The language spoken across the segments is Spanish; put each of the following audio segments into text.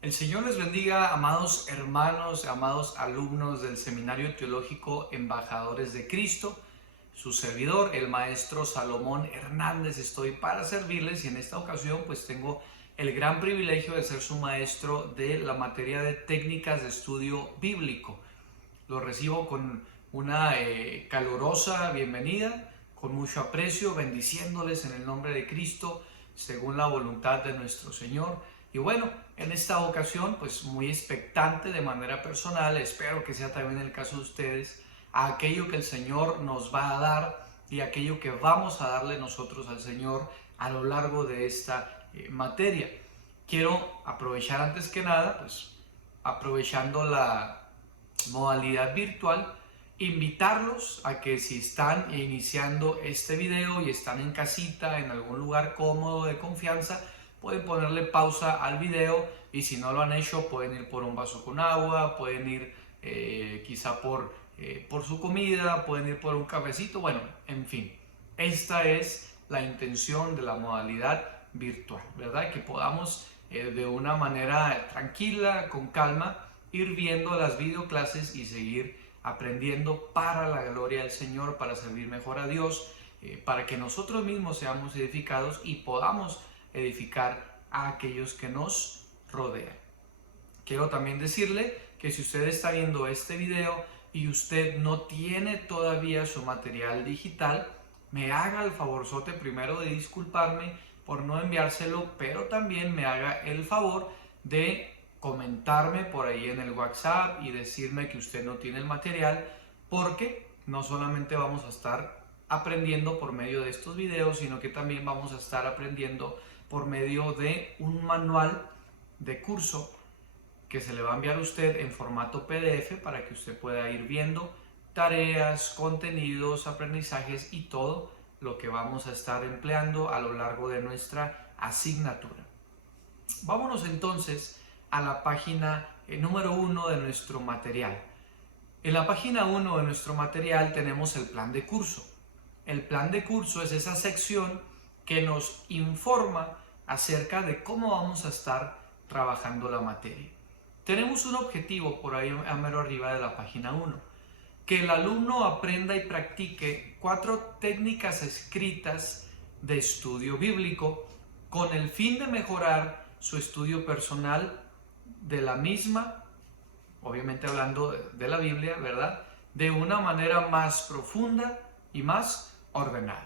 El Señor les bendiga, amados hermanos, amados alumnos del Seminario Teológico Embajadores de Cristo. Su servidor, el maestro Salomón Hernández, estoy para servirles y en esta ocasión pues tengo el gran privilegio de ser su maestro de la materia de técnicas de estudio bíblico. Lo recibo con una calurosa bienvenida, con mucho aprecio, bendiciéndoles en el nombre de Cristo, según la voluntad de nuestro Señor. Y bueno, en esta ocasión, pues muy expectante de manera personal, espero que sea también el caso de ustedes, a aquello que el Señor nos va a dar y aquello que vamos a darle nosotros al Señor a lo largo de esta materia. Quiero aprovechar antes que nada, pues aprovechando la modalidad virtual, invitarlos a que si están iniciando este video y están en casita, en algún lugar cómodo de confianza, pueden ponerle pausa al video y si no lo han hecho pueden ir por un vaso con agua, pueden ir quizá por su comida, pueden ir por un cafecito, bueno, en fin. Esta es la intención de la modalidad virtual, ¿verdad? Que podamos de una manera tranquila, con calma, ir viendo las videoclases y seguir aprendiendo para la gloria del Señor, para servir mejor a Dios, para que nosotros mismos seamos edificados y podamos edificar a aquellos que nos rodean. Quiero también decirle que si usted está viendo este video y usted no tiene todavía su material digital, me haga el favorzote primero de disculparme por no enviárselo, pero también me haga el favor de comentarme por ahí en el WhatsApp y decirme que usted no tiene el material, porque no solamente vamos a estar aprendiendo por medio de estos videos, sino que también vamos a estar aprendiendo por medio de un manual de curso que se le va a enviar a usted en formato PDF para que usted pueda ir viendo tareas, contenidos, aprendizajes y todo lo que vamos a estar empleando a lo largo de nuestra asignatura. Vámonos entonces a la página número 1 de nuestro material. En la página 1 de nuestro material tenemos el plan de curso. El plan de curso es esa sección que nos informa acerca de cómo vamos a estar trabajando la materia. Tenemos un objetivo por ahí a mero arriba de la página 1, que el alumno aprenda y practique 4 técnicas escritas de estudio bíblico con el fin de mejorar su estudio personal de la misma, obviamente hablando de la Biblia, ¿verdad? De una manera más profunda y más ordenada.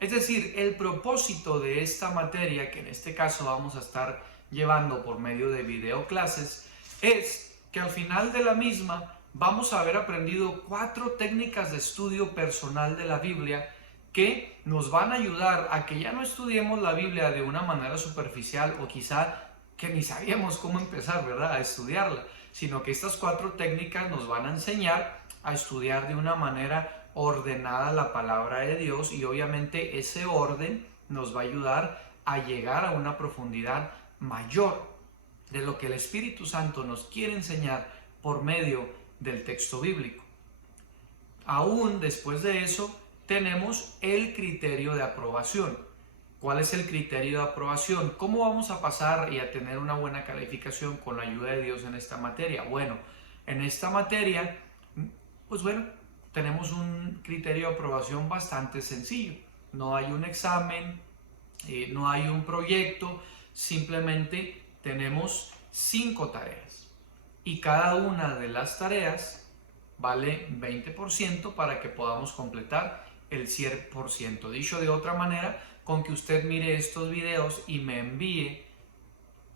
Es decir, el propósito de esta materia, que en este caso vamos a estar llevando por medio de videoclases, es que al final de la misma vamos a haber aprendido 4 técnicas de estudio personal de la Biblia que nos van a ayudar a que ya no estudiemos la Biblia de una manera superficial o quizá que ni sabíamos cómo empezar, ¿verdad?, a estudiarla, sino que estas 4 técnicas nos van a enseñar a estudiar de una manera ordenada la palabra de Dios y obviamente ese orden nos va a ayudar a llegar a una profundidad mayor de lo que el Espíritu Santo nos quiere enseñar por medio del texto bíblico. Aún después de eso tenemos el criterio de aprobación. ¿Cuál es el criterio de aprobación? ¿Cómo vamos a pasar y a tener una buena calificación con la ayuda de Dios en esta materia? Bueno, en esta materia, pues bueno, tenemos un criterio de aprobación bastante sencillo. No hay un examen, no hay un proyecto, simplemente tenemos 5 tareas. Y cada una de las tareas vale 20% para que podamos completar el 100%. Dicho de otra manera, con que usted mire estos videos y me envíe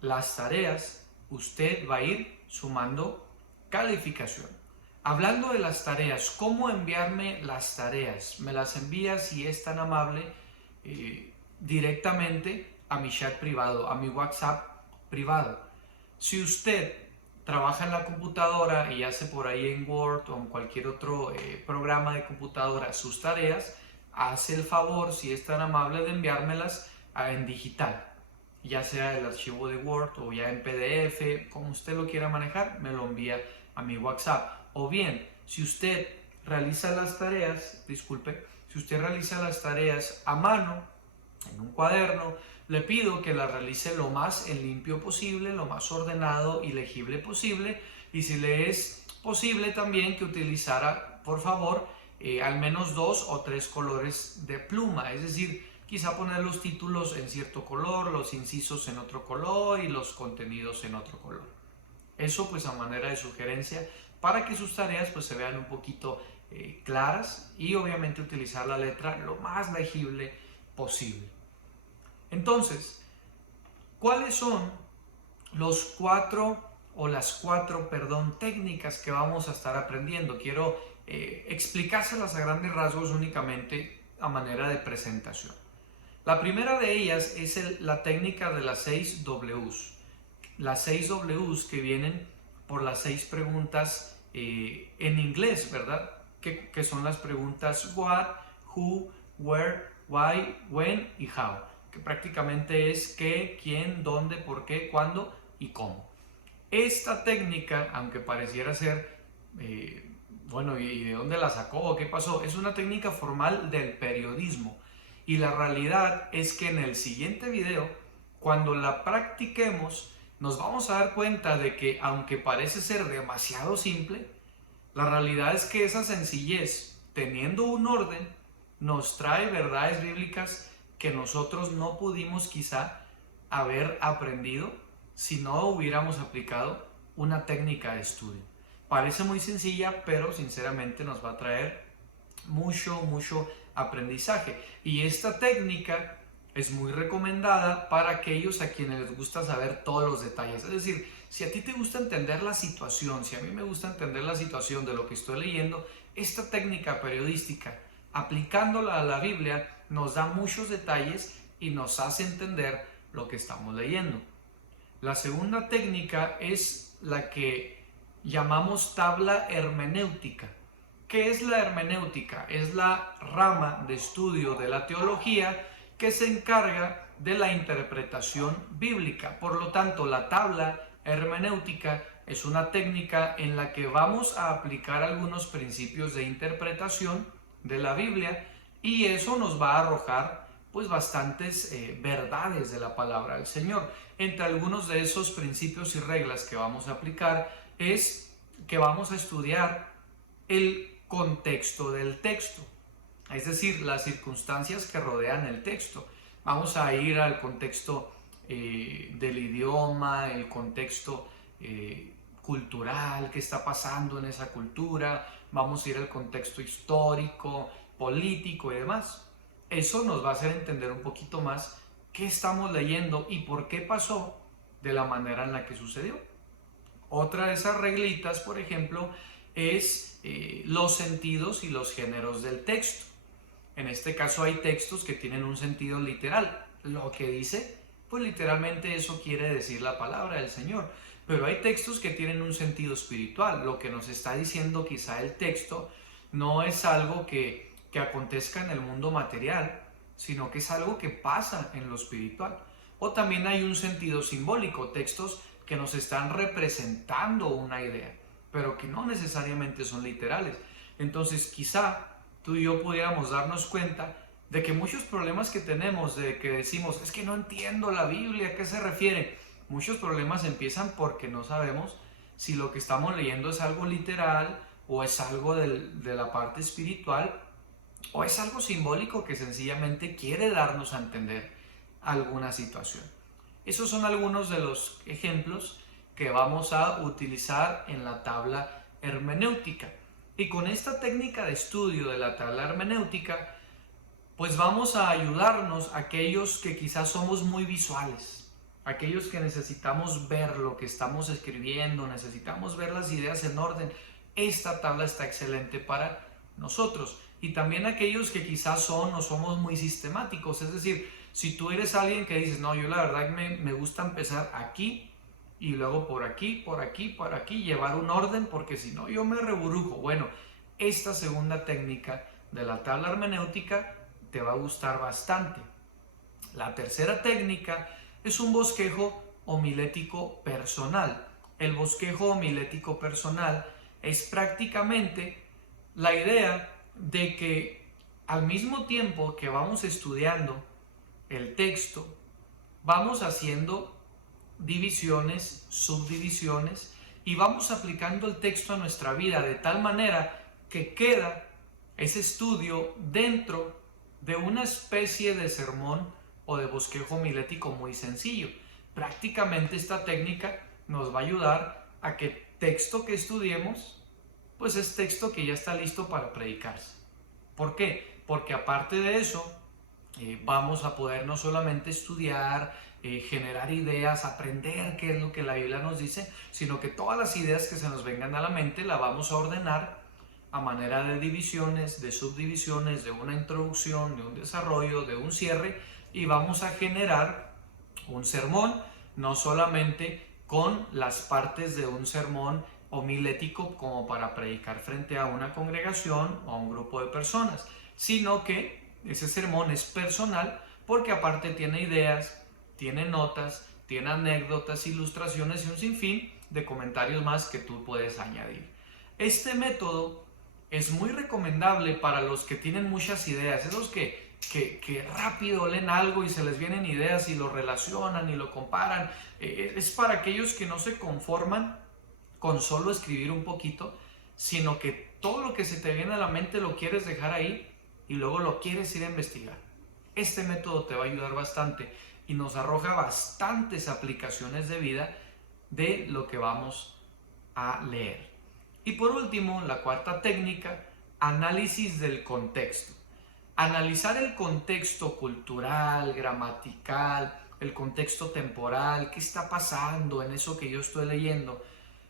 las tareas, usted va a ir sumando calificación. Hablando de las tareas, ¿cómo enviarme las tareas? Me las envía, si es tan amable, directamente a mi chat privado, a mi WhatsApp privado. Si usted trabaja en la computadora y hace por ahí en Word o en cualquier otro programa de computadora sus tareas, hace el favor, si es tan amable, de enviármelas en digital, ya sea el archivo de Word o ya en PDF, como usted lo quiera manejar, me lo envía a mi WhatsApp. O bien, si usted realiza las tareas, si usted realiza las tareas a mano, en un cuaderno, le pido que la realice lo más limpio posible, lo más ordenado y legible posible, y si le es posible también que utilizara, por favor, al menos 2 o 3 colores de pluma, es decir, quizá poner los títulos en cierto color, los incisos en otro color y los contenidos en otro color. Eso pues a manera de sugerencia para que sus tareas pues se vean un poquito claras, y obviamente utilizar la letra lo más legible posible. Entonces, ¿cuáles son las cuatro técnicas que vamos a estar aprendiendo? Quiero explicárselas a grandes rasgos únicamente a manera de presentación. La primera de ellas es la técnica de las 6 Ws. Las 6 Ws que vienen por las 6 preguntas en inglés, ¿verdad? Que son las preguntas what, who, where, why, when y how. Que prácticamente es qué, quién, dónde, por qué, cuándo y cómo. Esta técnica, aunque pareciera ser, bueno, ¿y de dónde la sacó? ¿Qué pasó? Es una técnica formal del periodismo. Y la realidad es que en el siguiente video, cuando la practiquemos, nos vamos a dar cuenta de que, aunque parece ser demasiado simple, la realidad es que esa sencillez, teniendo un orden, nos trae verdades bíblicas que nosotros no pudimos quizá haber aprendido si no hubiéramos aplicado una técnica de estudio. Parece muy sencilla, pero sinceramente nos va a traer mucho aprendizaje. Y esta técnica es muy recomendada para aquellos a quienes les gusta saber todos los detalles. Es decir, si a ti te gusta entender la situación, si a mí me gusta entender la situación de lo que estoy leyendo, esta técnica periodística, aplicándola a la Biblia, nos da muchos detalles y nos hace entender lo que estamos leyendo. La segunda técnica es la que llamamos tabla hermenéutica. ¿Qué es la hermenéutica? Es la rama de estudio de la teología que se encarga de la interpretación bíblica. Por lo tanto, la tabla hermenéutica es una técnica en la que vamos a aplicar algunos principios de interpretación de la Biblia, y eso nos va a arrojar pues bastantes verdades de la palabra del Señor. Entre algunos de esos principios y reglas que vamos a aplicar es que vamos a estudiar el contexto del texto, es decir, las circunstancias que rodean el texto. Vamos a ir al contexto del idioma, el contexto cultural, qué está pasando en esa cultura, vamos a ir al contexto histórico, político y demás. Eso nos va a hacer entender un poquito más qué estamos leyendo y por qué pasó de la manera en la que sucedió. Otra de esas reglitas, por ejemplo, es los sentidos y los géneros del texto. En este caso hay textos que tienen un sentido literal. Lo que dice, pues literalmente eso quiere decir la palabra del Señor. Pero hay textos que tienen un sentido espiritual. Lo que nos está diciendo quizá el texto no es algo que acontezca en el mundo material, sino que es algo que pasa en lo espiritual. O también hay un sentido simbólico, textos que nos están representando una idea, pero que no necesariamente son literales. Entonces quizá tú y yo pudiéramos darnos cuenta de que muchos problemas que tenemos, de que decimos, es que no entiendo la Biblia, ¿a qué se refiere? Muchos problemas empiezan porque no sabemos si lo que estamos leyendo es algo literal o es algo de la parte espiritual, o es algo simbólico que sencillamente quiere darnos a entender alguna situación. Esos son algunos de los ejemplos que vamos a utilizar en la tabla hermenéutica. Y con esta técnica de estudio de la tabla hermenéutica, pues vamos a ayudarnos a aquellos que quizás somos muy visuales, aquellos que necesitamos ver lo que estamos escribiendo, necesitamos ver las ideas en orden. Esta tabla está excelente para nosotros. Y también aquellos que quizás son o somos muy sistemáticos, es decir, si tú eres alguien que dices, no, yo la verdad me gusta empezar aquí y luego por aquí, llevar un orden, porque si no yo me rebrujo. Bueno, esta segunda técnica de la tabla hermenéutica te va a gustar bastante. La tercera técnica es un bosquejo homilético personal. El bosquejo homilético personal es prácticamente la idea de que al mismo tiempo que vamos estudiando el texto, vamos haciendo divisiones, subdivisiones, y vamos aplicando el texto a nuestra vida de tal manera que queda ese estudio dentro de una especie de sermón o de bosquejo homilético muy sencillo. Prácticamente esta técnica nos va a ayudar a que texto que estudiemos, pues es texto que ya está listo para predicarse. ¿Por qué? Porque aparte de eso, vamos a poder no solamente estudiar, generar ideas, aprender qué es lo que la Biblia nos dice, sino que todas las ideas que se nos vengan a la mente las vamos a ordenar a manera de divisiones, de subdivisiones, de una introducción, de un desarrollo, de un cierre, y vamos a generar un sermón, no solamente con las partes de un sermón homilético como para predicar frente a una congregación o a un grupo de personas, sino que ese sermón es personal porque aparte tiene ideas, tiene notas, tiene anécdotas, ilustraciones y un sinfín de comentarios más que tú puedes añadir. Este método es muy recomendable para los que tienen muchas ideas, esos que rápido leen algo y se les vienen ideas y lo relacionan y lo comparan. Es para aquellos que no se conforman con solo escribir un poquito, sino que todo lo que se te viene a la mente lo quieres dejar ahí y luego lo quieres ir a investigar. Este método te va a ayudar bastante y nos arroja bastantes aplicaciones de vida de lo que vamos a leer. Y por último, la cuarta técnica, análisis del contexto. Analizar el contexto cultural, gramatical, el contexto temporal, qué está pasando en eso que yo estoy leyendo,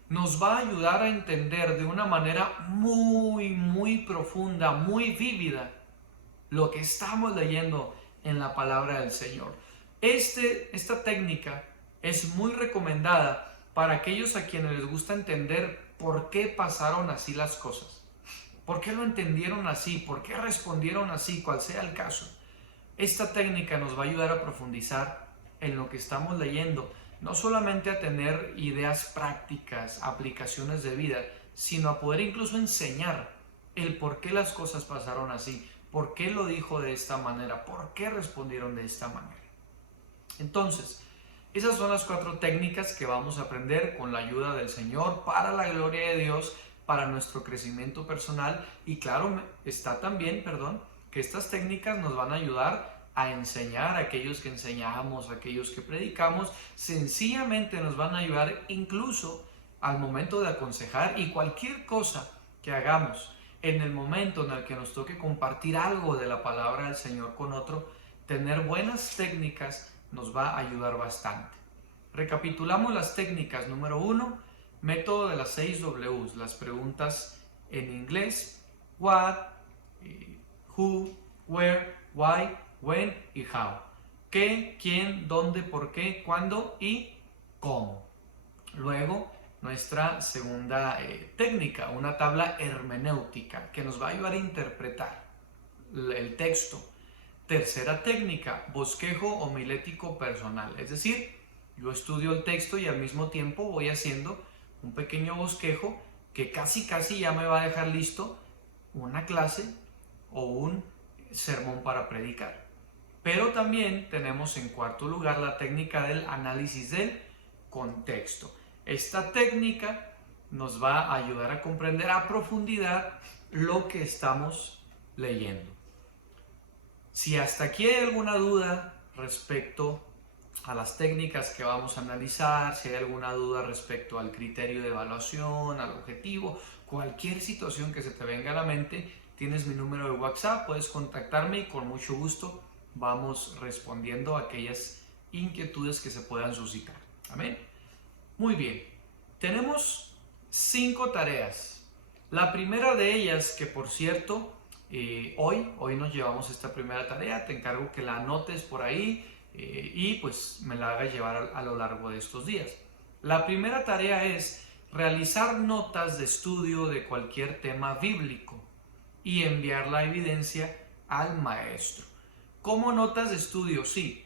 nos va a ayudar a entender de una manera muy profunda, muy vívida, lo que estamos leyendo en la palabra del Señor. Esta técnica es muy recomendada para aquellos a quienes les gusta entender por qué pasaron así las cosas, por qué lo entendieron así, por qué respondieron así, cual sea el caso. Esta técnica nos va a ayudar a profundizar en lo que estamos leyendo, no solamente a tener ideas prácticas, aplicaciones de vida, sino a poder incluso enseñar el por qué las cosas pasaron así, por qué lo dijo de esta manera, por qué respondieron de esta manera. Entonces, esas son las 4 técnicas que vamos a aprender con la ayuda del Señor para la gloria de Dios, para nuestro crecimiento personal. Y claro, está también, que estas técnicas nos van a ayudar a enseñar a aquellos que enseñamos, a aquellos que predicamos. Sencillamente nos van a ayudar incluso al momento de aconsejar, y cualquier cosa que hagamos en el momento en el que nos toque compartir algo de la palabra del Señor con otro, tener buenas técnicas nos va a ayudar bastante. Recapitulamos las técnicas. Número 1, método de las 6 Ws, las preguntas en inglés: what, who, where, why, when y how. ¿Qué, quién, dónde, por qué, cuándo y cómo? Luego, nuestra segunda técnica, una tabla hermenéutica que nos va a ayudar a interpretar el texto. Tercera técnica, bosquejo homilético personal, es decir, yo estudio el texto y al mismo tiempo voy haciendo un pequeño bosquejo que casi ya me va a dejar listo una clase o un sermón para predicar. Pero también tenemos en cuarto lugar la técnica del análisis del contexto. Esta técnica nos va a ayudar a comprender a profundidad lo que estamos leyendo. Si hasta aquí hay alguna duda respecto a las técnicas que vamos a analizar, si hay alguna duda respecto al criterio de evaluación, al objetivo, cualquier situación que se te venga a la mente, tienes mi número de WhatsApp, puedes contactarme y con mucho gusto vamos respondiendo a aquellas inquietudes que se puedan suscitar. Amén. Muy bien, tenemos 5 tareas. La primera de ellas, que por cierto, hoy nos llevamos esta primera tarea, te encargo que la anotes por ahí y pues me la hagas llevar a lo largo de estos días. La primera tarea es realizar notas de estudio de cualquier tema bíblico y enviar la evidencia al maestro. ¿Cómo notas de estudio? Sí,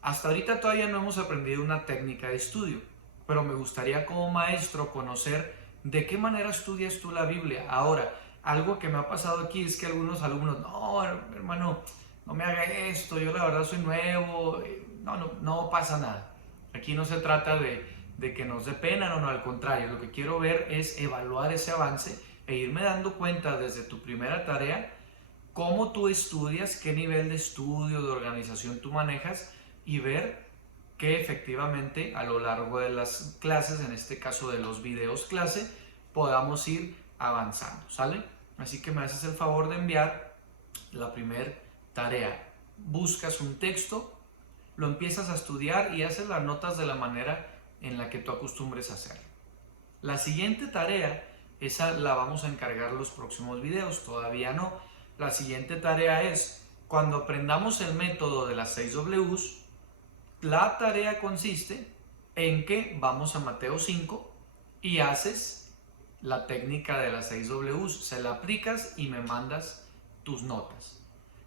hasta ahorita todavía no hemos aprendido una técnica de estudio, pero me gustaría como maestro conocer de qué manera estudias tú la Biblia. Ahora, algo que me ha pasado aquí es que algunos alumnos, no, hermano, no me haga esto, yo la verdad soy nuevo, no pasa nada. Aquí no se trata de que nos dé pena, no, al contrario, lo que quiero ver es evaluar ese avance e irme dando cuenta desde tu primera tarea cómo tú estudias, qué nivel de estudio, de organización tú manejas y ver que efectivamente a lo largo de las clases, en este caso de los videos clase, podamos ir avanzando, ¿sale? Así que me haces el favor de enviar la primera tarea. Buscas un texto, lo empiezas a estudiar y haces las notas de la manera en la que tú acostumbres a hacerlo. La siguiente tarea, esa la vamos a encargar los próximos videos, todavía no. La siguiente tarea es, cuando aprendamos el método de las 6 Ws, la tarea consiste en que vamos a Mateo 5 y haces la técnica de las 6 Ws, se la aplicas y me mandas tus notas.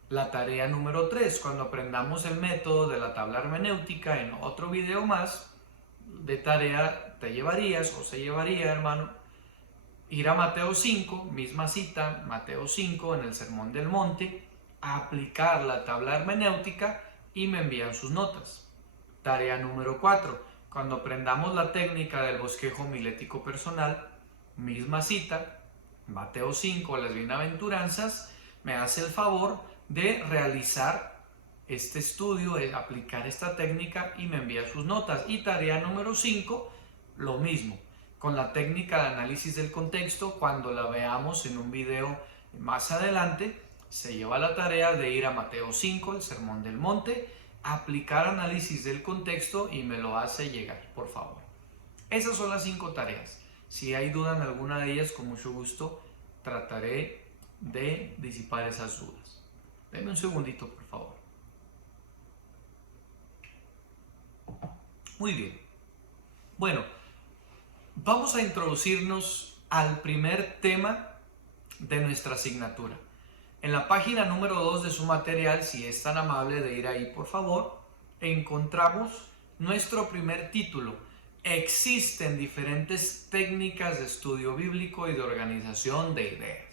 La tarea número 3, cuando aprendamos el método de la tabla hermenéutica en otro video más, de tarea te llevarías o se llevaría, hermano, ir a Mateo 5, misma cita, Mateo 5 en el Sermón del Monte, a aplicar la tabla hermenéutica y me envían sus notas. Tarea número 4, cuando aprendamos la técnica del bosquejo homilético personal, misma cita, Mateo 5, las bienaventuranzas, me hace el favor de realizar este estudio, de aplicar esta técnica y me envía sus notas. Y tarea número 5, lo mismo, con la técnica de análisis del contexto, cuando la veamos en un video más adelante, se lleva la tarea de ir a Mateo 5, el Sermón del Monte, aplicar análisis del contexto y me lo hace llegar, por favor. Esas son las 5 tareas. Si hay duda en alguna de ellas, con mucho gusto trataré de disipar esas dudas. Denme un segundito, por favor. Muy bien. Bueno, vamos a introducirnos al primer tema de nuestra asignatura. En la página número 2 de su material, si es tan amable de ir ahí, por favor, encontramos nuestro primer título. Existen diferentes técnicas de estudio bíblico y de organización de ideas.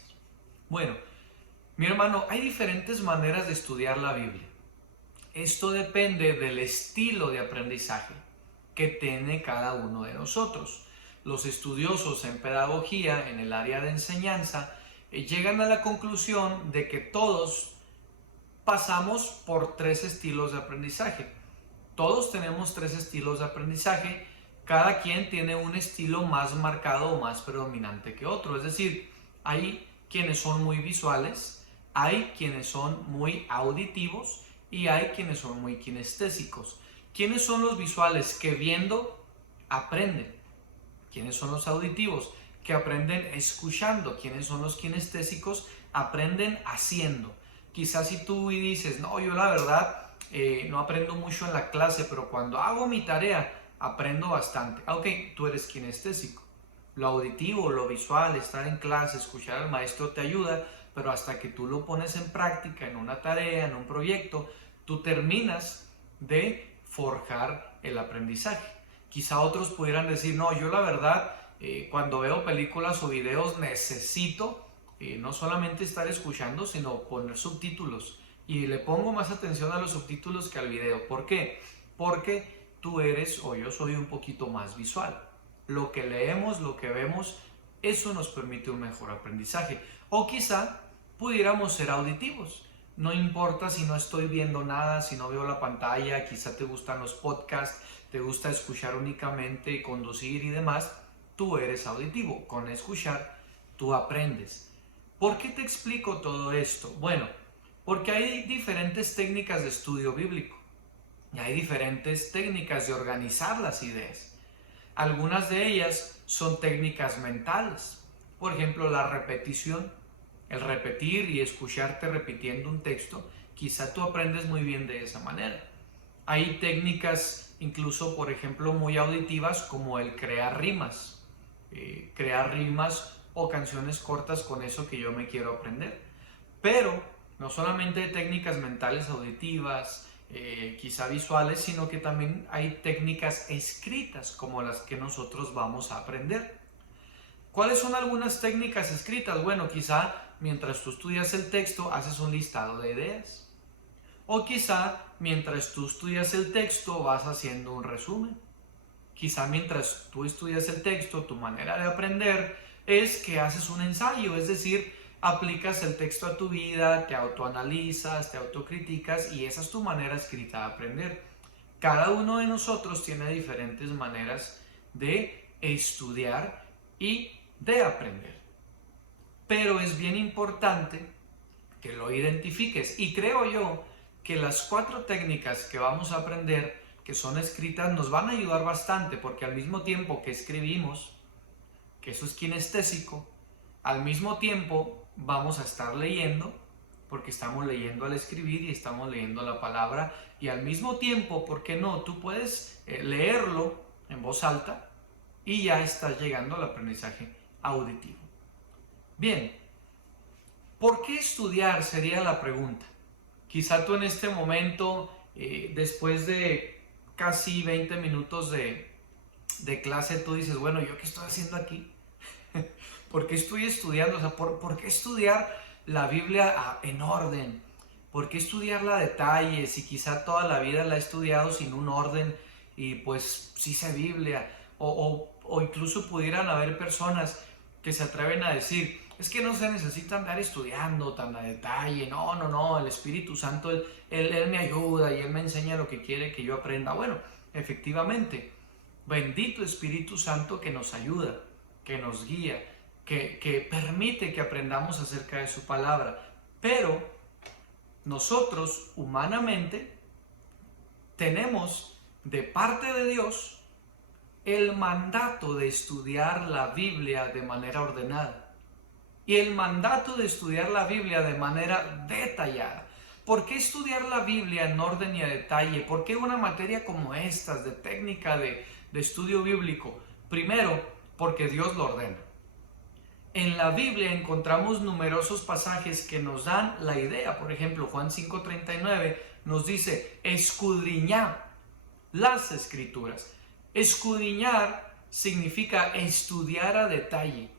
Bueno, mi hermano, hay diferentes maneras de estudiar la Biblia. Esto depende del estilo de aprendizaje que tiene cada uno de nosotros. Los estudiosos en pedagogía, en el área de enseñanza, llegan a la conclusión de que todos pasamos por 3 estilos de aprendizaje. Todos tenemos 3 estilos de aprendizaje, cada quien tiene un estilo más marcado o más predominante que otro. Es decir, hay quienes son muy visuales, hay quienes son muy auditivos y hay quienes son muy kinestésicos. ¿Quiénes son los visuales? Que viendo aprenden. ¿Quiénes son los auditivos? Que aprenden escuchando. ¿Quiénes son los kinestésicos? Aprenden haciendo. Quizás si tú dices, no, yo la verdad no aprendo mucho en la clase, pero cuando hago mi tarea aprendo bastante. Ok, tú eres kinestésico. Lo auditivo, lo visual, estar en clase, escuchar al maestro te ayuda, pero hasta que tú lo pones en práctica en una tarea, en un proyecto, tú terminas de forjar el aprendizaje. Quizá otros pudieran decir, no, yo la verdad, cuando veo películas o videos necesito no solamente estar escuchando, sino poner subtítulos. Y le pongo más atención a los subtítulos que al video. ¿Por qué? Porque tú eres o yo soy un poquito más visual. Lo que leemos, lo que vemos, eso nos permite un mejor aprendizaje. O quizá pudiéramos ser auditivos. No importa si no estoy viendo nada, si no veo la pantalla, quizá te gustan los podcasts, te gusta escuchar únicamente, conducir y demás, tú eres auditivo. Con escuchar, tú aprendes. ¿Por qué te explico todo esto? Bueno, porque hay diferentes técnicas de estudio bíblico y hay diferentes técnicas de organizar las ideas. Algunas de ellas son técnicas mentales. Por ejemplo, la repetición. El repetir y escucharte repitiendo un texto, quizá tú aprendes muy bien de esa manera. Hay técnicas incluso, por ejemplo, muy auditivas como el crear rimas. Crear rimas o canciones cortas con eso que yo me quiero aprender. Pero no solamente hay técnicas mentales auditivas, quizá visuales, sino que también hay técnicas escritas como las que nosotros vamos a aprender. ¿Cuáles son algunas técnicas escritas? Bueno, quizá mientras tú estudias el texto haces un listado de ideas. O quizá mientras tú estudias el texto vas haciendo un resumen. Quizá mientras tú estudias el texto, tu manera de aprender es que haces un ensayo, es decir, aplicas el texto a tu vida, te autoanalizas, te autocriticas y esa es tu manera escrita de aprender. Cada uno de nosotros tiene diferentes maneras de estudiar y de aprender. Pero es bien importante que lo identifiques y creo yo que las 4 técnicas que vamos a aprender, que son escritas, nos van a ayudar bastante porque al mismo tiempo que escribimos, que eso es kinestésico, al mismo tiempo vamos a estar leyendo, porque estamos leyendo al escribir y estamos leyendo la palabra, y al mismo tiempo, ¿por qué no? Tú puedes leerlo en voz alta y ya estás llegando al aprendizaje auditivo. Bien, ¿por qué estudiar? Sería la pregunta. Quizá tú en este momento, después de casi 20 minutos de clase, tú dices, bueno, ¿yo qué estoy haciendo aquí? ¿Por qué estoy estudiando? O sea, ¿por qué estudiar la Biblia en orden? ¿Por qué estudiarla a detalle? Si quizá toda la vida la he estudiado sin un orden y pues sí sé Biblia. O incluso pudieran haber personas que se atreven a decir, es que no se necesita andar estudiando tan a detalle, no, el Espíritu Santo, él me ayuda y Él me enseña lo que quiere que yo aprenda. Bueno, efectivamente, bendito Espíritu Santo que nos ayuda, que nos guía, que permite que aprendamos acerca de su palabra, pero nosotros humanamente tenemos de parte de Dios el mandato de estudiar la Biblia de manera ordenada y el mandato de estudiar la Biblia de manera detallada. ¿Por qué estudiar la Biblia en orden y a detalle? ¿Por qué una materia como esta de técnica de estudio bíblico? Primero, porque Dios lo ordena. En la Biblia encontramos numerosos pasajes que nos dan la idea. Por ejemplo, Juan 5:39 nos dice, escudriñad las Escrituras. Escudriñar significa estudiar a detalle,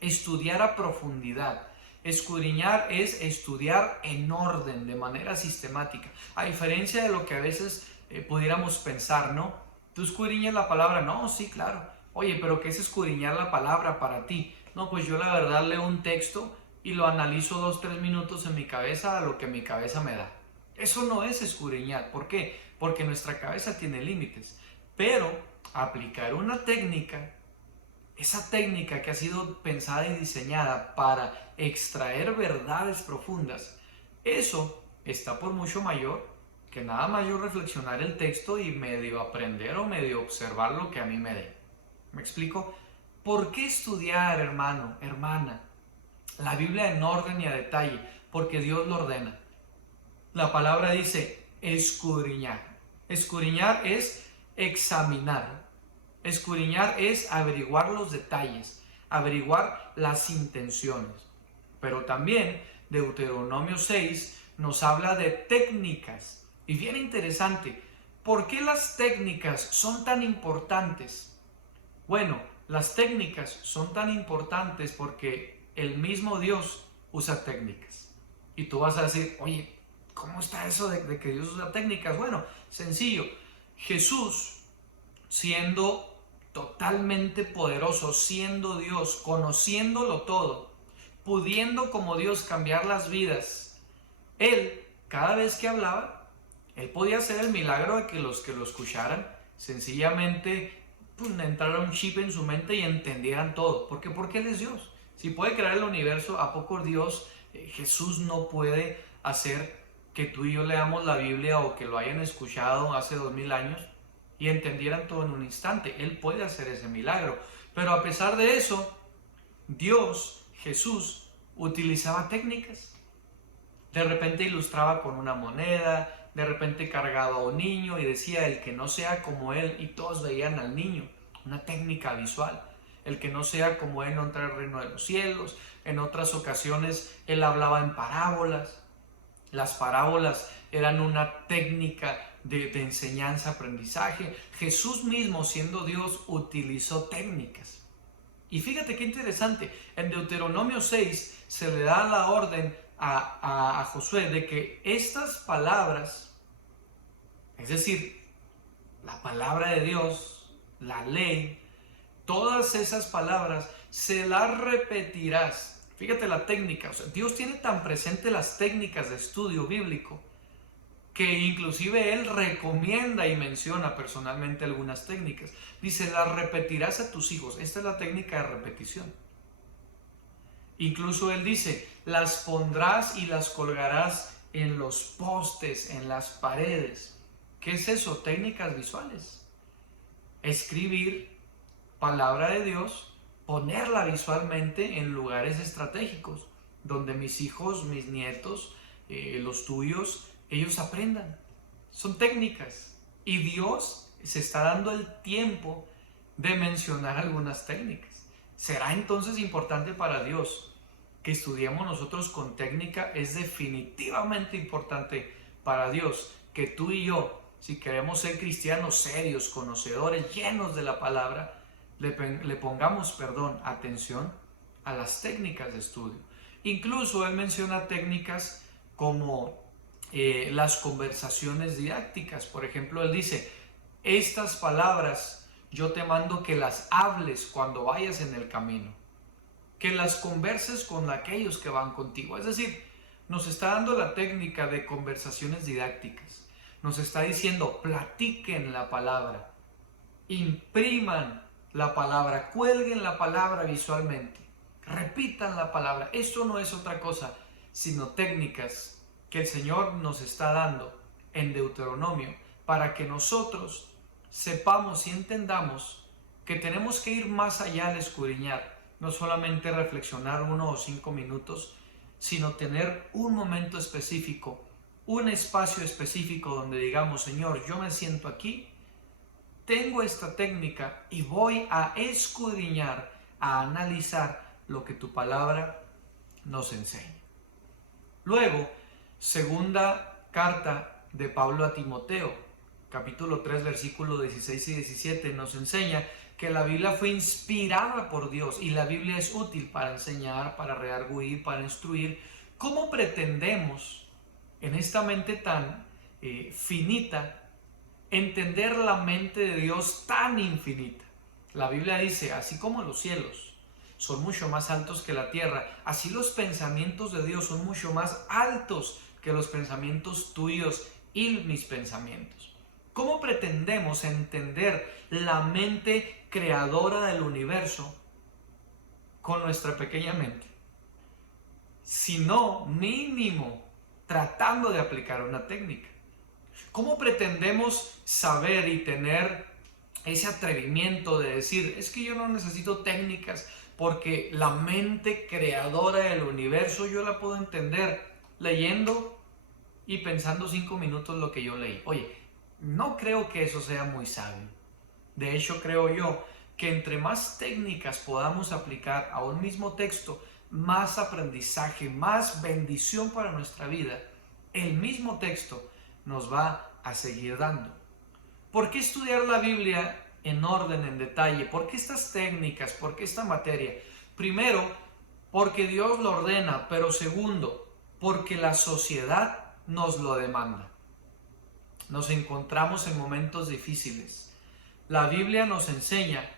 estudiar a profundidad. Escudriñar es estudiar en orden, de manera sistemática. A diferencia de lo que a veces pudiéramos pensar, ¿no? ¿Tú escudriñas la palabra? No, sí, claro. Oye, pero ¿qué es escudriñar la palabra para ti? No, pues yo la verdad leo un texto y lo analizo 2-3 minutos en mi cabeza a lo que mi cabeza me da. Eso no es escudriñar. ¿Por qué? Porque nuestra cabeza tiene límites. Pero aplicar una técnica, esa técnica que ha sido pensada y diseñada para extraer verdades profundas, eso está por mucho mayor que nada más yo reflexionar el texto y medio aprender o medio observar lo que a mí me dé. ¿Me explico? ¿Por qué estudiar, hermano, hermana, la Biblia en orden y a detalle? Porque Dios lo ordena. La palabra dice escudriñar. Escudriñar es examinar. Escudriñar es averiguar los detalles, averiguar las intenciones. Pero también Deuteronomio 6 nos habla de técnicas. Y bien interesante, ¿por qué las técnicas son tan importantes? Bueno, las técnicas son tan importantes porque el mismo Dios usa técnicas. Y tú vas a decir, oye, ¿cómo está eso de que Dios usa técnicas? Bueno, sencillo. Jesús, siendo totalmente poderoso, siendo Dios, conociéndolo todo, pudiendo como Dios cambiar las vidas, Él, cada vez que hablaba, Él podía hacer el milagro de que los que lo escucharan sencillamente entrara un chip en su mente y entendieran todo. ¿Por qué? Porque Él es Dios. Si puede crear el universo, ¿a poco Dios, Jesús, no puede hacer que tú y yo leamos la Biblia o que lo hayan escuchado hace 2000 años y entendieran todo en un instante? Él puede hacer ese milagro. Pero a pesar de eso, Dios, Jesús, utilizaba técnicas. De repente ilustraba con una moneda, de repente cargaba a un niño y decía, el que no sea como él, y todos veían al niño, una técnica visual. El que no sea como él no entra al reino de los cielos. En otras ocasiones él hablaba en parábolas. Las parábolas eran una técnica de enseñanza, aprendizaje. Jesús mismo, siendo Dios, utilizó técnicas. Y fíjate qué interesante, en Deuteronomio 6 se le da la orden a Josué de que estas palabras, es decir, la palabra de Dios, la ley, todas esas palabras se las repetirás. Fíjate la técnica, o sea, Dios tiene tan presente las técnicas de estudio bíblico que inclusive Él recomienda y menciona personalmente algunas técnicas. Dice, las repetirás a tus hijos. Esta es la técnica de repetición. Incluso Él dice, las pondrás y las colgarás en los postes, en las paredes. ¿Qué es eso? Técnicas visuales. Escribir palabra de Dios, ponerla visualmente en lugares estratégicos, donde mis hijos, mis nietos, los tuyos, ellos aprendan. Son técnicas. Y Dios se está dando el tiempo de mencionar algunas técnicas. ¿Será entonces importante para Dios que estudiemos nosotros con técnica? Es definitivamente importante para Dios que tú y yo, si queremos ser cristianos serios, conocedores, llenos de la palabra, le pongamos, atención a las técnicas de estudio. Incluso Él menciona técnicas como las conversaciones didácticas. Por ejemplo, Él dice, estas palabras yo te mando que las hables cuando vayas en el camino, que las converses con aquellos que van contigo. Es decir, nos está dando la técnica de conversaciones didácticas. Nos está diciendo, platiquen la palabra, impriman la palabra, cuelguen la palabra visualmente, repitan la palabra. Esto no es otra cosa sino técnicas que el Señor nos está dando en Deuteronomio para que nosotros sepamos y entendamos que tenemos que ir más allá al escudriñar, no solamente reflexionar 1 o 5 minutos, sino tener un momento específico, un espacio específico donde digamos, Señor, yo me siento aquí, tengo esta técnica y voy a escudriñar, a analizar lo que tu palabra nos enseña. Luego, segunda carta de Pablo a Timoteo, capítulo 3, versículos 16 y 17, nos enseña que la Biblia fue inspirada por Dios y la Biblia es útil para enseñar, para redarguir, para instruir. ¿Cómo pretendemos en esta mente tan finita entender la mente de Dios tan infinita? La Biblia dice, así como los cielos son mucho más altos que la tierra, así los pensamientos de Dios son mucho más altos que los pensamientos tuyos y mis pensamientos. ¿Cómo pretendemos entender la mente creadora del universo con nuestra pequeña mente? Si no, mínimo, tratando de aplicar una técnica. ¿Cómo pretendemos saber y tener ese atrevimiento de decir, es que yo no necesito técnicas porque la mente creadora del universo yo la puedo entender leyendo y pensando 5 minutos lo que yo leí? Oye, no creo que eso sea muy sabio. De hecho, creo yo que entre más técnicas podamos aplicar a un mismo texto, más aprendizaje, más bendición para nuestra vida, el mismo texto nos va a seguir dando. ¿Por qué estudiar la Biblia en orden, en detalle? ¿Por qué estas técnicas? ¿Por qué esta materia? Primero, porque Dios lo ordena, pero segundo, porque la sociedad nos lo demanda. Nos encontramos en momentos difíciles. La Biblia nos enseña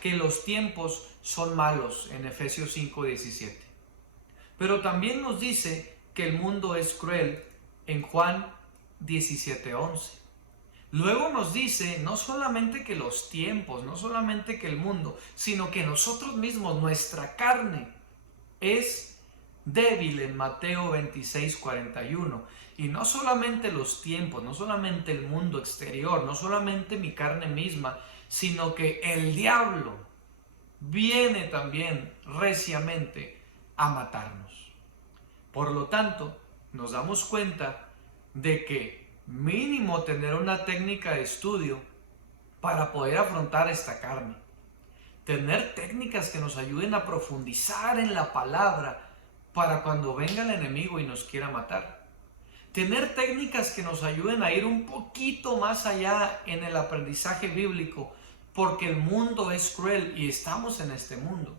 que los tiempos son malos en Efesios 5:17. Pero también nos dice que el mundo es cruel en Juan 17:11. Luego nos dice no solamente que los tiempos, no solamente que el mundo, sino que nosotros mismos, nuestra carne, es débil en Mateo 26:41. Y no solamente los tiempos, no solamente el mundo exterior, no solamente mi carne misma, sino que el diablo viene también reciamente a matarnos. Por lo tanto, nos damos cuenta de que mínimo tener una técnica de estudio para poder afrontar esta carne. Tener técnicas que nos ayuden a profundizar en la palabra para cuando venga el enemigo y nos quiera matar. Tener técnicas que nos ayuden a ir un poquito más allá en el aprendizaje bíblico, porque el mundo es cruel y estamos en este mundo.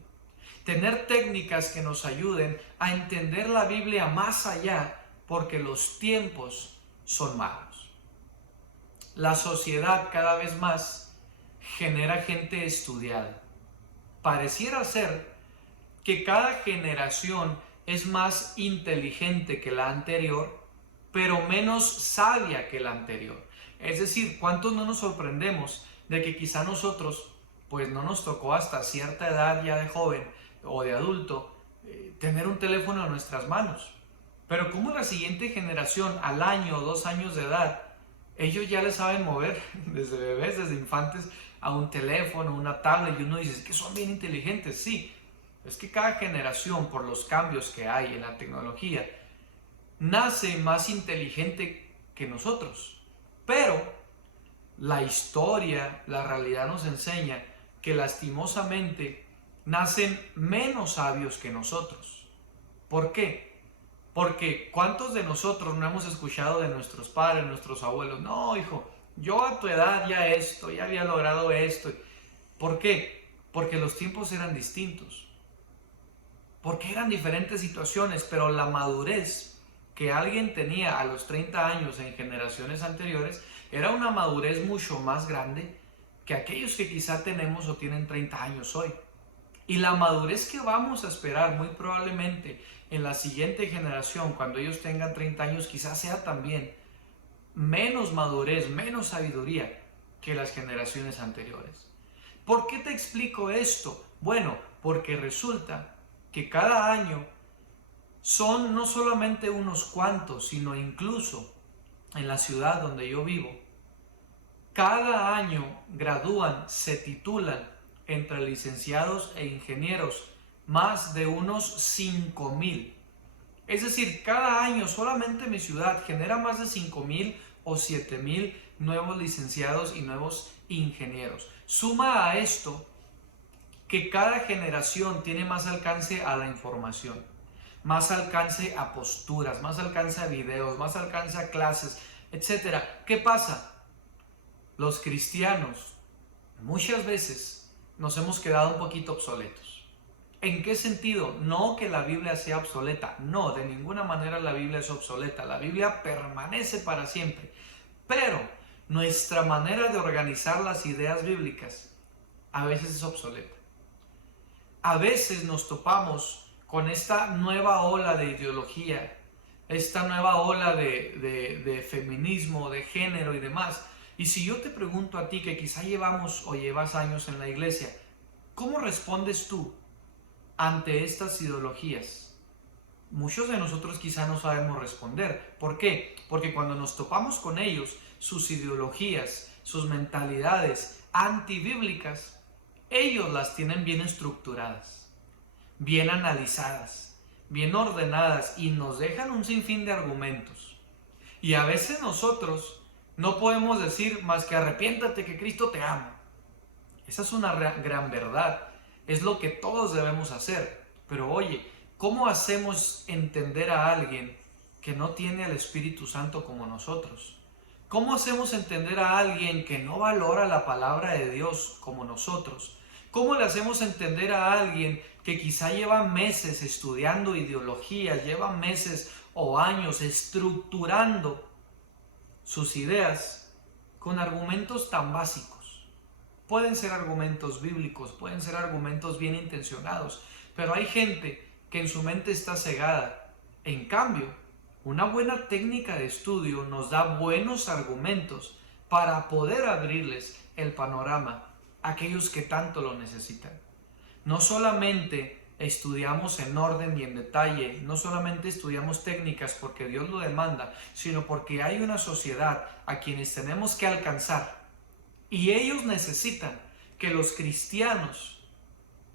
tener técnicas que nos ayuden a entender la Biblia más allá, porque los tiempos son malos. La sociedad cada vez más genera gente estudiada. Pareciera ser que cada generación es más inteligente que la anterior, pero menos sabia que la anterior. Es decir, ¿cuántos no nos sorprendemos de que quizá nosotros, pues no nos tocó hasta cierta edad ya de joven o de adulto, tener un teléfono en nuestras manos? Pero como la siguiente generación, al año o 2 años de edad, ellos ya le saben mover desde bebés, desde infantes, a un teléfono, una tablet, y uno dice, es que son bien inteligentes. Sí, es que cada generación, por los cambios que hay en la tecnología, nace más inteligente que nosotros. Pero la historia, la realidad nos enseña que lastimosamente nacen menos sabios que nosotros. ¿Por qué? Porque ¿cuántos de nosotros no hemos escuchado de nuestros padres, nuestros abuelos? No, hijo, yo a tu edad ya había logrado esto. ¿Por qué? Porque los tiempos eran distintos. Porque eran diferentes situaciones, pero la madurez que alguien tenía a los 30 años en generaciones anteriores era una madurez mucho más grande que aquellos que quizá tenemos o tienen 30 años hoy. Y la madurez que vamos a esperar muy probablemente en la siguiente generación, cuando ellos tengan 30 años, quizás sea también menos madurez, menos sabiduría que las generaciones anteriores. ¿Por qué te explico esto? Bueno, porque resulta que cada año son no solamente unos cuantos, sino incluso en la ciudad donde yo vivo, cada año gradúan, se titulan entre licenciados e ingenieros más de unos 5,000. Es decir, cada año solamente mi ciudad genera más de 5,000 o 7,000 nuevos licenciados y nuevos ingenieros. Suma a esto que cada generación tiene más alcance a la información, más alcance a posturas, más alcance a videos, más alcance a clases, etc. ¿Qué pasa? Los cristianos muchas veces nos hemos quedado un poquito obsoletos. ¿En qué sentido? No que la Biblia sea obsoleta, no, de ninguna manera la Biblia es obsoleta, la Biblia permanece para siempre, pero nuestra manera de organizar las ideas bíblicas a veces es obsoleta. A veces nos topamos con esta nueva ola de ideología, esta nueva ola de feminismo, de género y demás. Y si yo te pregunto a ti, que quizá llevamos o llevas años en la iglesia, ¿cómo respondes tú ante estas ideologías? Muchos de nosotros quizá no sabemos responder. ¿Por qué? Porque cuando nos topamos con ellos, sus ideologías, sus mentalidades antibíblicas, ellos las tienen bien estructuradas, bien analizadas, bien ordenadas y nos dejan un sinfín de argumentos. Y a veces nosotros no podemos decir más que arrepiéntate que Cristo te ama. Esa es una gran verdad. Es lo que todos debemos hacer. Pero oye, ¿cómo hacemos entender a alguien que no tiene al Espíritu Santo como nosotros? ¿Cómo hacemos entender a alguien que no valora la palabra de Dios como nosotros? ¿Cómo le hacemos entender a alguien que quizá lleva meses estudiando ideologías, lleva meses o años estructurando sus ideas con argumentos tan básicos? Pueden ser argumentos bíblicos, pueden ser argumentos bien intencionados, pero hay gente que en su mente está cegada. En cambio, una buena técnica de estudio nos da buenos argumentos para poder abrirles el panorama a aquellos que tanto lo necesitan. No solamente estudiamos en orden y en detalle, no solamente estudiamos técnicas porque Dios lo demanda, sino porque hay una sociedad a quienes tenemos que alcanzar y ellos necesitan que los cristianos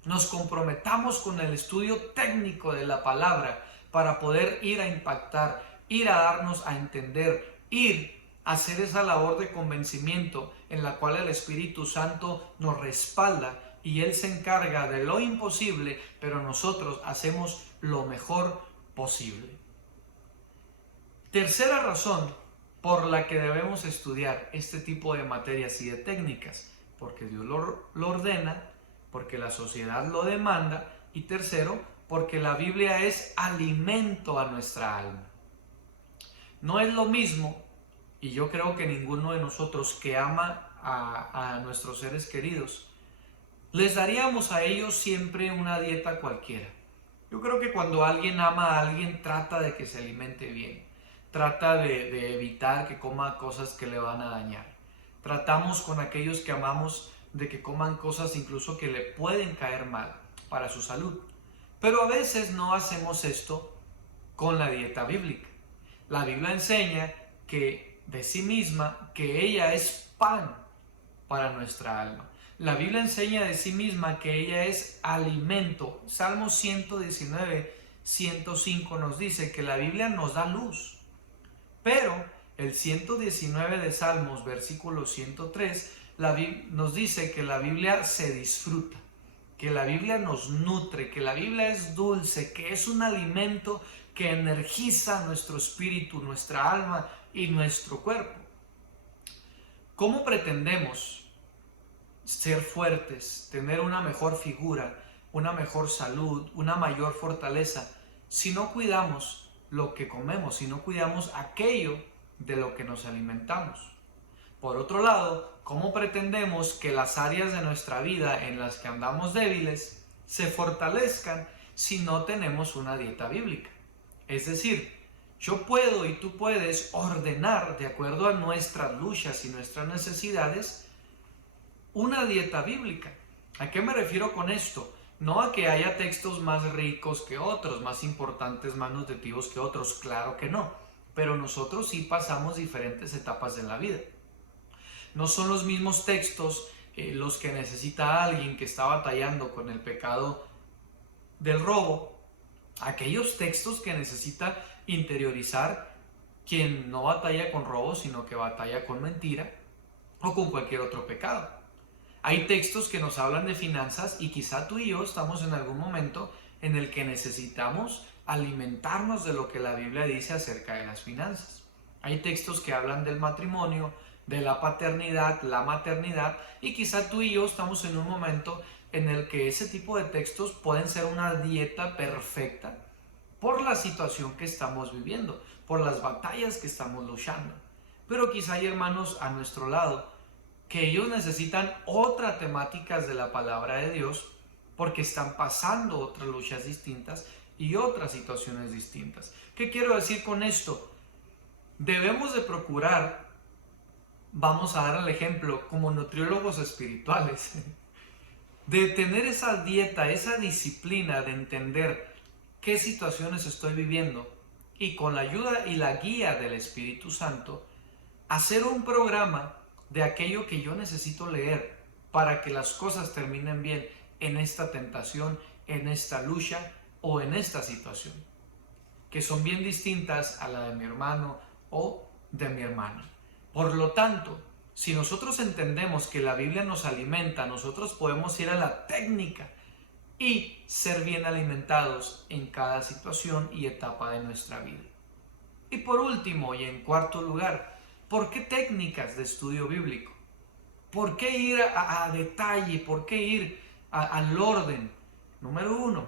nos comprometamos con el estudio técnico de la palabra para poder ir a impactar, ir a darnos a entender, ir a hacer esa labor de convencimiento en la cual el Espíritu Santo nos respalda y Él se encarga de lo imposible, pero nosotros hacemos lo mejor posible. Tercera razón por la que debemos estudiar este tipo de materias y de técnicas, porque Dios lo ordena, porque la sociedad lo demanda Y tercero, porque la Biblia es alimento a nuestra alma. No es lo mismo, y yo creo que ninguno de nosotros que ama a nuestros seres queridos, les daríamos a ellos siempre una dieta cualquiera. Yo creo que cuando alguien ama a alguien, trata de que se alimente bien, trata de evitar que coma cosas que le van a dañar. Tratamos con aquellos que amamos de que coman cosas incluso que le pueden caer mal para su salud. Pero a veces no hacemos esto con la dieta bíblica. La Biblia enseña que de sí misma, que ella es pan para nuestra alma. La Biblia enseña de sí misma que ella es alimento. Salmo 119, 105 nos dice que la Biblia nos da luz. Pero el 119 de Salmos, versículo 103, nos dice que la Biblia se disfruta, que la Biblia nos nutre, que la Biblia es dulce, que es un alimento que energiza nuestro espíritu, nuestra alma y nuestro cuerpo. ¿Cómo pretendemos ser fuertes, tener una mejor figura, una mejor salud, una mayor fortaleza, si no cuidamos lo que comemos, si no cuidamos aquello de lo que nos alimentamos? Por otro lado, ¿cómo pretendemos que las áreas de nuestra vida en las que andamos débiles se fortalezcan si no tenemos una dieta bíblica? Es decir, yo puedo y tú puedes ordenar de acuerdo a nuestras luchas y nuestras necesidades una dieta bíblica. ¿A qué me refiero con esto? No a que haya textos más ricos que otros, más importantes, más nutritivos que otros, claro que no. Pero nosotros sí pasamos diferentes etapas en la vida. No son los mismos textos los que necesita alguien que está batallando con el pecado del robo, aquellos textos que necesita interiorizar quien no batalla con robo, sino que batalla con mentira o con cualquier otro pecado. Hay textos que nos hablan de finanzas y quizá tú y yo estamos en algún momento en el que necesitamos alimentarnos de lo que la Biblia dice acerca de las finanzas. Hay textos que hablan del matrimonio, de la paternidad, la maternidad, y quizá tú y yo estamos en un momento en el que ese tipo de textos pueden ser una dieta perfecta por la situación que estamos viviendo, por las batallas que estamos luchando. Pero quizá hay hermanos a nuestro lado que ellos necesitan otras temáticas de la palabra de Dios porque están pasando otras luchas distintas y otras situaciones distintas. ¿Qué quiero decir con esto? Debemos de procurar, vamos a dar el ejemplo, como nutriólogos espirituales, de tener esa dieta, esa disciplina de entender qué situaciones estoy viviendo y con la ayuda y la guía del Espíritu Santo, hacer un programa de aquello que yo necesito leer para que las cosas terminen bien en esta tentación, en esta lucha o en esta situación, que son bien distintas a la de mi hermano o de mi hermana. Por lo tanto, si nosotros entendemos que la Biblia nos alimenta, nosotros podemos ir a la técnica y ser bien alimentados en cada situación y etapa de nuestra vida. Y por último y en cuarto lugar, ¿por qué técnicas de estudio bíblico? ¿Por qué ir a detalle? ¿Por qué ir al orden? Número 1,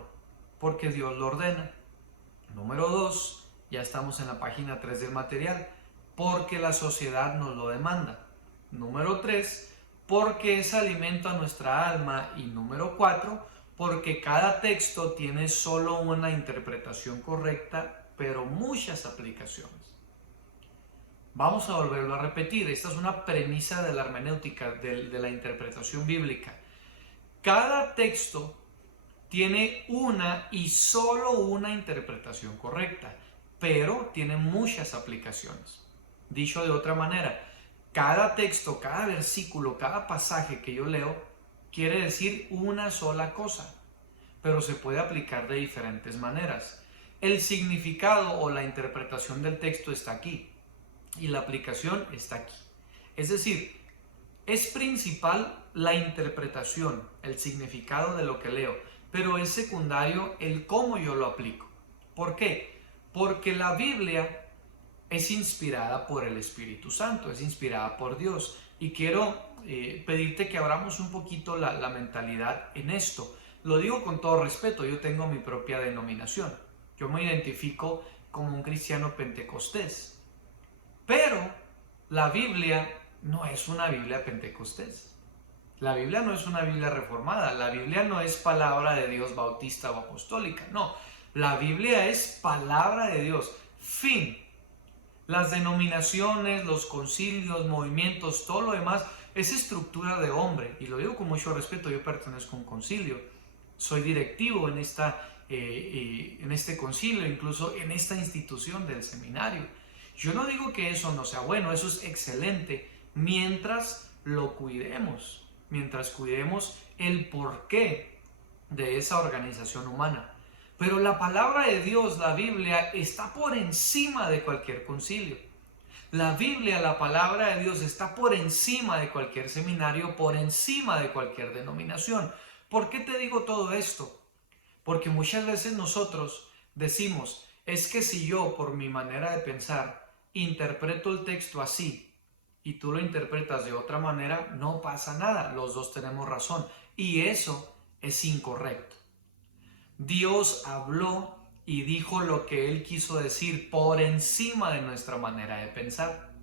porque Dios lo ordena. Número 2, ya estamos en la página 3 del material, porque la sociedad nos lo demanda. Número 3, porque es alimento a nuestra alma. Y número 4, porque cada texto tiene solo una interpretación correcta, pero muchas aplicaciones. Vamos a volverlo a repetir. Esta es una premisa de la hermenéutica, de la interpretación bíblica. Cada texto tiene una y solo una interpretación correcta, pero tiene muchas aplicaciones. Dicho de otra manera, cada texto, cada versículo, cada pasaje que yo leo quiere decir una sola cosa, pero se puede aplicar de diferentes maneras. El significado o la interpretación del texto está aquí y la aplicación está aquí. Es decir, es principal la interpretación, el significado de lo que leo, pero es secundario el cómo yo lo aplico. ¿Por qué? Porque la Biblia es inspirada por el Espíritu Santo, es inspirada por Dios. Y quiero pedirte que abramos un poquito la mentalidad en esto. Lo digo con todo respeto, yo tengo mi propia denominación. Yo me identifico como un cristiano pentecostés. Pero la Biblia no es una Biblia pentecostés. La Biblia no es una Biblia reformada. La Biblia no es palabra de Dios bautista o apostólica. No, la Biblia es palabra de Dios. Fin. Las denominaciones, los concilios, movimientos, todo lo demás es estructura de hombre. Y lo digo con mucho respeto, yo pertenezco a un concilio. Soy directivo en este concilio, incluso en esta institución del seminario. Yo no digo que eso no sea bueno, eso es excelente, mientras lo cuidemos, mientras cuidemos el porqué de esa organización humana. Pero la palabra de Dios, la Biblia, está por encima de cualquier concilio. La Biblia, la palabra de Dios, está por encima de cualquier seminario, por encima de cualquier denominación. ¿Por qué te digo todo esto? Porque muchas veces nosotros decimos, es que si yo, por mi manera de pensar, interpreto el texto así y tú lo interpretas de otra manera, no pasa nada, los dos tenemos razón. Y eso es incorrecto. Dios habló y dijo lo que Él quiso decir por encima de nuestra manera de pensar.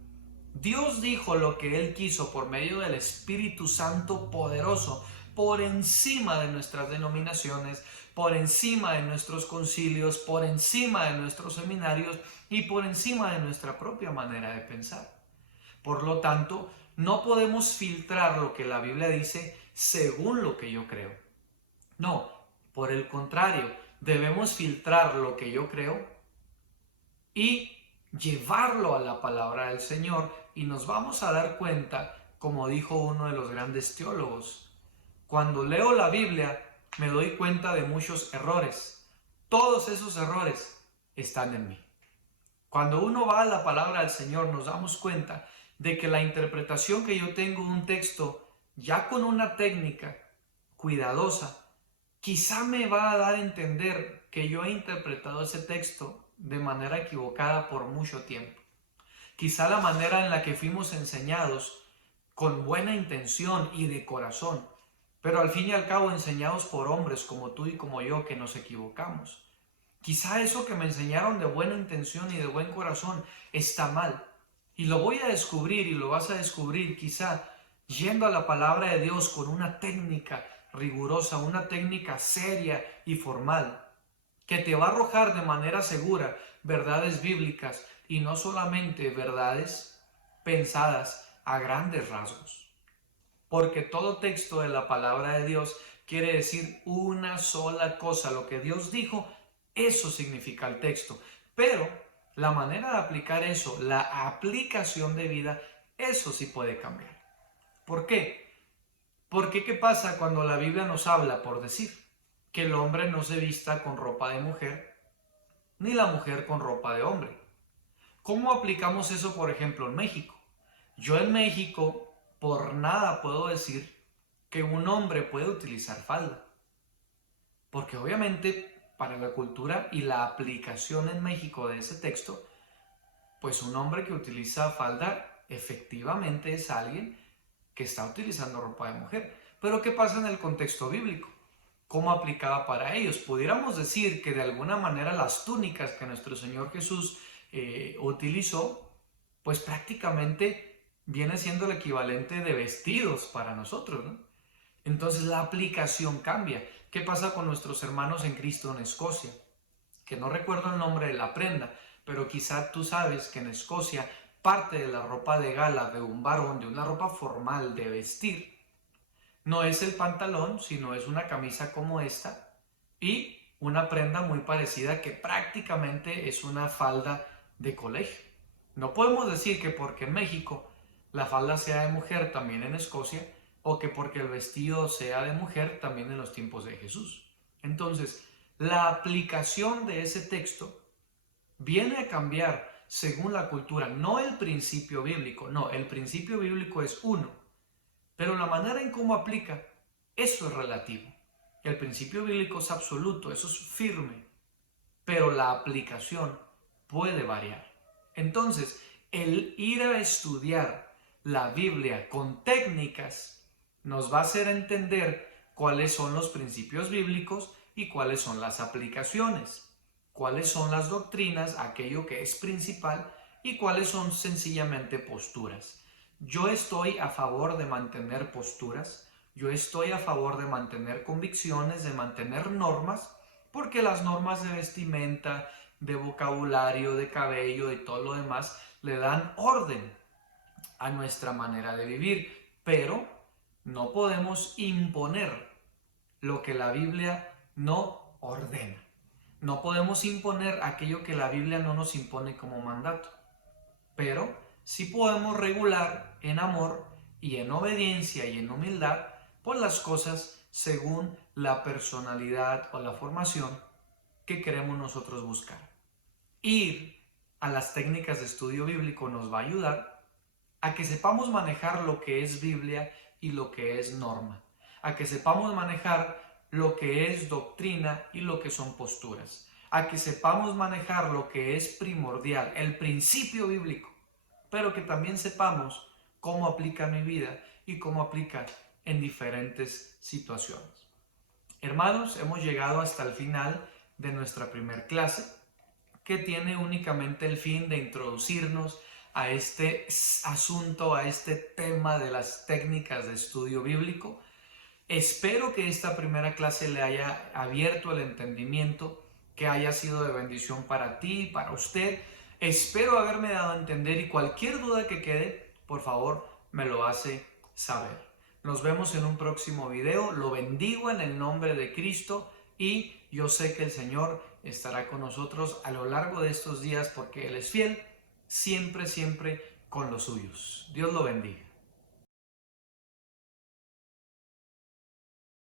Dios dijo lo que Él quiso por medio del Espíritu Santo poderoso, por encima de nuestras denominaciones, por encima de nuestros concilios, por encima de nuestros seminarios y por encima de nuestra propia manera de pensar. Por lo tanto, no podemos filtrar lo que la Biblia dice según lo que yo creo. No, por el contrario, debemos filtrar lo que yo creo y llevarlo a la palabra del Señor, y nos vamos a dar cuenta, como dijo uno de los grandes teólogos, cuando leo la Biblia me doy cuenta de muchos errores. Todos esos errores están en mí. Cuando uno va a la palabra del Señor nos damos cuenta de que la interpretación que yo tengo de un texto, ya con una técnica cuidadosa, quizá me va a dar a entender que yo he interpretado ese texto de manera equivocada por mucho tiempo. Quizá la manera en la que fuimos enseñados con buena intención y de corazón, pero al fin y al cabo enseñados por hombres como tú y como yo que nos equivocamos. Quizá eso que me enseñaron de buena intención y de buen corazón está mal. Y lo voy a descubrir y lo vas a descubrir quizá yendo a la palabra de Dios con una técnica rigurosa, una técnica seria y formal, que te va a arrojar de manera segura verdades bíblicas y no solamente verdades pensadas a grandes rasgos. Porque todo texto de la palabra de Dios quiere decir una sola cosa. Lo que Dios dijo, eso significa el texto. Pero la manera de aplicar eso, la aplicación de vida, eso sí puede cambiar. ¿Por qué? Porque ¿qué pasa cuando la Biblia nos habla, por decir, que el hombre no se vista con ropa de mujer, ni la mujer con ropa de hombre? ¿Cómo aplicamos eso, por ejemplo, en México? Yo en México, por nada puedo decir que un hombre puede utilizar falda. Porque obviamente para la cultura y la aplicación en México de ese texto, pues un hombre que utiliza falda efectivamente es alguien que está utilizando ropa de mujer. Pero ¿qué pasa en el contexto bíblico? ¿Cómo aplicaba para ellos? Pudiéramos decir que de alguna manera las túnicas que nuestro Señor Jesús utilizó, pues prácticamente viene siendo el equivalente de vestidos para nosotros, ¿no? Entonces la aplicación cambia. ¿Qué pasa con nuestros hermanos en Cristo en Escocia? Que no recuerdo el nombre de la prenda, pero quizá tú sabes que en Escocia parte de la ropa de gala de un varón, de una ropa formal de vestir, no es el pantalón, sino es una camisa como esta y una prenda muy parecida que prácticamente es una falda de colegio. No podemos decir que porque en México la falda sea de mujer también en Escocia, o que porque el vestido sea de mujer también en los tiempos de Jesús. Entonces, la aplicación de ese texto viene a cambiar según la cultura, no el principio bíblico, no, el principio bíblico es uno, pero la manera en cómo aplica, eso es relativo. El principio bíblico es absoluto, eso es firme, pero la aplicación puede variar. Entonces, el ir a estudiar la Biblia con técnicas nos va a hacer entender cuáles son los principios bíblicos y cuáles son las aplicaciones, cuáles son las doctrinas, aquello que es principal, y cuáles son sencillamente posturas. Yo estoy a favor de mantener posturas, yo estoy a favor de mantener convicciones, de mantener normas, porque las normas de vestimenta, de vocabulario, de cabello y todo lo demás le dan orden a nuestra manera de vivir, pero no podemos imponer lo que la Biblia no ordena. No podemos imponer aquello que la Biblia no nos impone como mandato, pero sí podemos regular en amor y en obediencia y en humildad por las cosas según la personalidad o la formación que queremos nosotros buscar. Ir a las técnicas de estudio bíblico nos va a ayudar a que sepamos manejar lo que es Biblia y lo que es norma, a que sepamos manejar lo que es doctrina y lo que son posturas, a que sepamos manejar lo que es primordial, el principio bíblico, pero que también sepamos cómo aplica en mi vida y cómo aplica en diferentes situaciones. Hermanos, hemos llegado hasta el final de nuestra primera clase, que tiene únicamente el fin de introducirnos a este asunto, a este tema de las técnicas de estudio bíblico. Espero que esta primera clase le haya abierto el entendimiento, que haya sido de bendición para ti y para usted. Espero haberme dado a entender, y cualquier duda que quede, por favor, me lo hace saber. Nos vemos en un próximo video. Lo bendigo en el nombre de Cristo, y yo sé que el Señor estará con nosotros a lo largo de estos días, porque Él es fiel, siempre con los suyos. Dios lo bendiga.